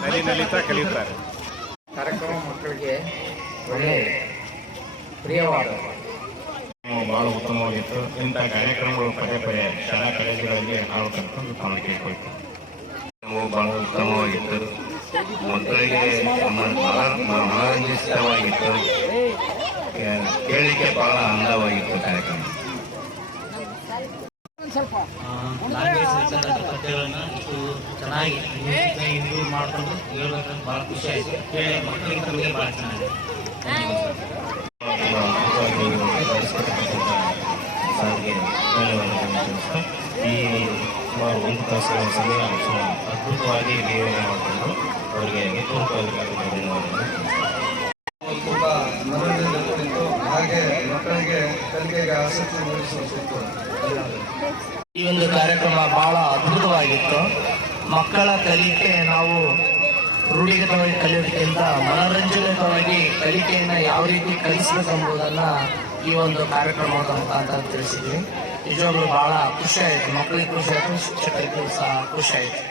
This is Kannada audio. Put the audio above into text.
ನಲಿ ನಲಿತಾ ಕಲಿಯುತ್ತಾರೆ. ಕಾರ್ಯಕ್ರಮ ಮಕ್ಕಳಿಗೆ ಒಳ್ಳೆ ಪ್ರಿಯವಾದ ಬಹಳ ಉತ್ತಮವಾಗಿತ್ತು. ಇಂಥ ಕಾರ್ಯಕ್ರಮಗಳು ಪದೇ ಪದೇ ಶಾಲಾ ಕಾಲೇಜುಗಳಲ್ಲಿ ಆಗಬೇಕಂತ ಕಾಣಿಕೆ ಕೇಳ್ಕೊಳ್ತೀವಿ ನಾವು ಬಹಳ ಉತ್ತಮವಾಗಿತ್ತು. ಮಕ್ಕಳಿಗೆ ಮನೋರಂಜಿತವಾಗಿತ್ತು. ಕೇಳಲಿಕ್ಕೆ ಬಹಳ ಅಂದವಾಗಿತ್ತು ಕಾರ್ಯಕ್ರಮ. ನಾಗೇಶ್ ವಿಚಾರದ ಪದ್ಯಗಳನ್ನ ಇಷ್ಟು ಚೆನ್ನಾಗಿ ಇಂಪ್ರೂವ್ ಮಾಡ್ಕೊಂಡು ಹೇಳ್ಬೇಕಂತ ಭಾಳ ಖುಷಿ ಆಯ್ತು. ಕೇಳಿ ಮಕ್ಕಳಿಗೆ ತಮಗೆ ಭಾಳ ಚೆನ್ನಾಗಿದೆ. ತುಂಬ ಅದ್ಭುತವಾಗಿ ನಡೆಸಿಕೊಟ್ಟಂಥ ಸಾರಿಗೆ ಧನ್ಯವಾದಗಳನ್ನು ತಿಳಿಸ್ತಾ ಈ ಸುಮಾರು ಒಂದು ತಾಸುಗಳ ಸಮಯ ಅದ್ಭುತವಾಗಿ ನಿರ್ವಹಣೆ ಮಾಡಿಕೊಂಡು ಅವರಿಗೆ ಹೆಚ್ಚುವರಿ ಧನ್ಯವಾದಗಳನ್ನು ಈ ಒಂದು ಕಾರ್ಯಕ್ರಮ ಬಹಳ ಅದ್ಭುತವಾಗಿತ್ತು. ಮಕ್ಕಳ ಕಲಿಕೆ ನಾವು ರೂಢಿಗತವಾಗಿ ಕಲಿಯೋದಕ್ಕಿಂತ ಮನೋರಂಜನೆತವಾಗಿ ಕಲಿಕೆಯನ್ನ ಯಾವ ರೀತಿ ಕಲಿಸಬೇಕೆಂಬುದನ್ನ ಈ ಒಂದು ಕಾರ್ಯಕ್ರಮದ ಮುಖಾಂತರ ತಿಳಿಸಿದ್ವಿ. ನಿಜವಾಗ್ಲೂ ಬಹಳ ಖುಷಿ ಆಯಿತು. ಮಕ್ಕಳಿಗೆ ಖುಷಿ ಆಯಿತು ಶಿಕ್ಷಕರಿಗೂ ಸಹ ಖುಷಿ ಆಯಿತು.